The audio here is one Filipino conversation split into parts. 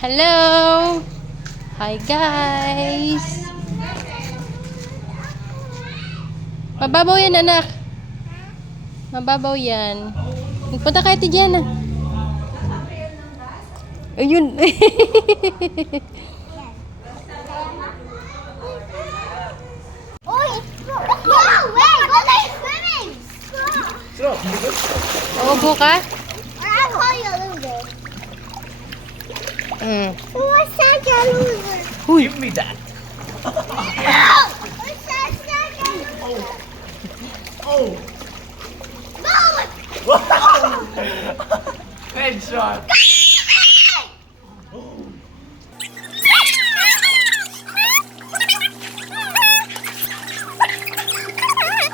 Hello! Hi guys! Mababaw yan anak. Mababaw yan. Punta kayo tiyan na. Ayun. Uubo ka? I'll call you a loser. What's that, a loser? Huy. Give me that. What's that, a loser? Oh. No! Headshot.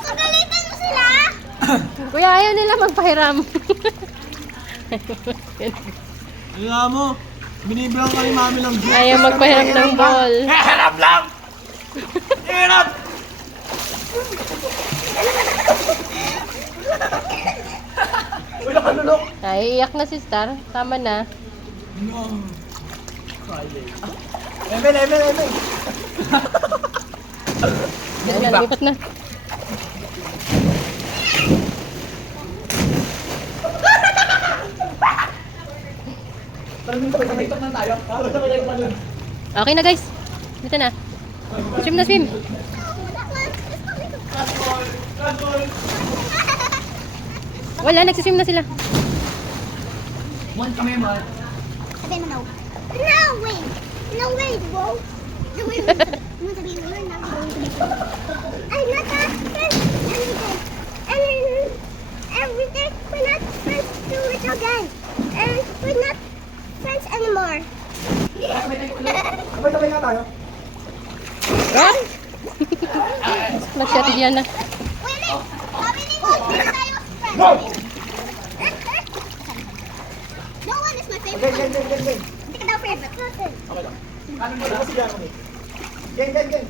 Pagalitan mo sila? Kuya, ayaw nila magpahiram. Kaya mo, binibilang ka ni mami ng juice. Ayaw magpahiram ng ball. Harap lang! Hirap! Wala ka lulok. Ay, iyak na si Star. Tama na. No. Emel, Emel, Emel. Ayun na, lumipat na. Parang sabay-sabay na tayo. Parang sabay-sabay na. Okay na guys. Dito na. Swim na swim. Wala, nagsiswim na sila. One kami, man. I didn't know. No, wait. No, wait, bro. No, wait. I'm not going to be I'm not going to be I'm not that friends anything. And everything. We're not friends to it again. And we're not friends anymore. Sabay-sabay nga tayo. Run! Nag-shot yan na. Wait, sabi ni Mon, hindi tayo friends. Go! No one is my Game, favorite. game, game, game, game. Hindi ka daw favorite person. Okay lang. Ano mo lang? Sige ako ni. Game, game, game.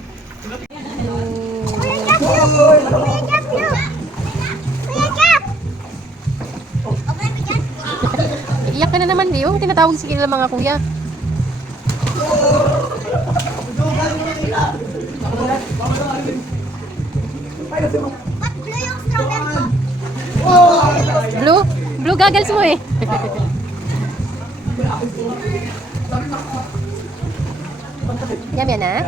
Kuya Jeff, look! Kuya Jeff, look! Kuya Jeff! Okay ba dyan? Iyak ka na naman, Leo. Tinatawag sila mga kuya. Ba't blue yung strawberry ko? Blue? Blue goggles mo eh. Yum yan ah.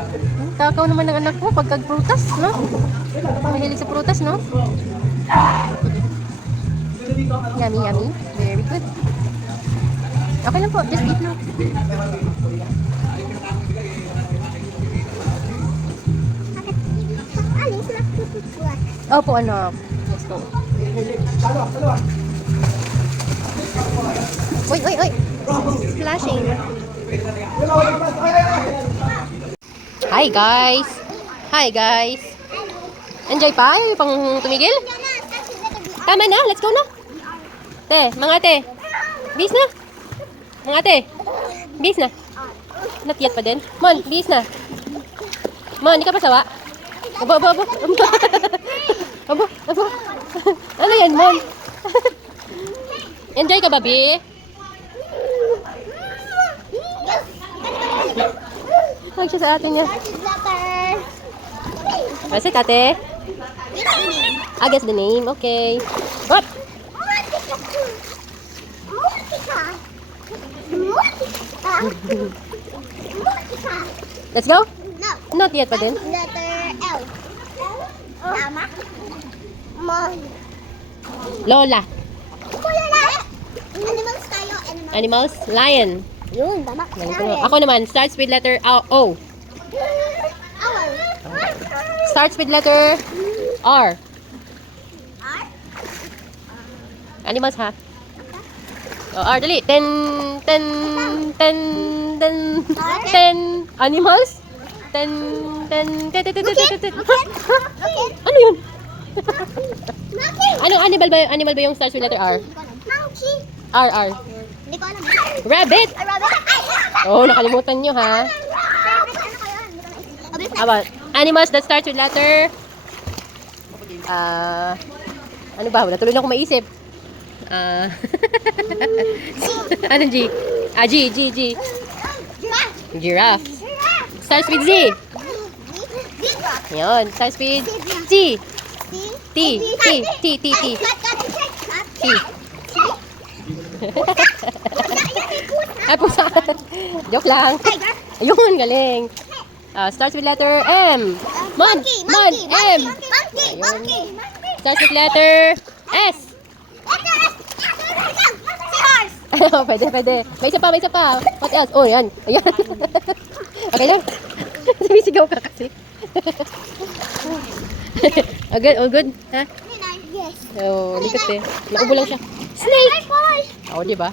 Takaw naman ng anak mo pagkag prutas, no? Mahilig sa prutas, no? Yummy, yummy. Very good. Okay lang po, just eat now. Alis na tututuan. Opo, anak. Let's go. Uy, uy, uy. Splashing. Hi, guys. Hi, guys. Enjoy pa? Ayaw pang tumigil? Tama na, let's go na. Te, mga te. Bis na. Mga te. Bis na. Not yet pa din. Mon, bis na. Mon, hindi ka pa sawa? Abo, abo, abo. Abo, abo. Ano yan, Mon? Enjoy ka ba, Bi? Huwag siya sa atin niya. What's it, ate? I guess the name. Okay. What? Let's go? No. Not yet pa din. Letter L. Tama? Mon. Lola. Kuya na! Animals tayo. Animals. Lion. Yun, tama. Ako naman. Starts with letter O. Owl. Starts with letter R. R? Animals ha? Oh, R, dali. 10 animals? 10. Ano yun? Monkey. Anong animal ba yung starts with letter R? Monkey. R. Hindi ko alam. Rabbit! A rabbit. Ay! Oh, nakalimutan nyo ha. Rabbit. Ano ko yun? Hindi ko naisip. Abilis na. About animals that starts with letter ano ba? Wala tuloy na akong maisip. Ano G? G. Giraffe. Giraffe. Starts with Z. Zebra. Yun. Starts with T. T. T. T. T. T. T. T. Ay, pusa. Joke lang. Tiger. Ayun, galing. Starts with letter M. Mon. Mon. M. Monkey. Monkey. Starts with letter S. Seahorse. Pwede, pwede. May isa pa, may isa pa. What else? Oh, yan. Ayan. Okay lang. Sumisigaw ka kasi. All good, all good. Ha? Yes. Oh, likot eh. Naubo lang siya. Snake! Boy. Oo, di ba?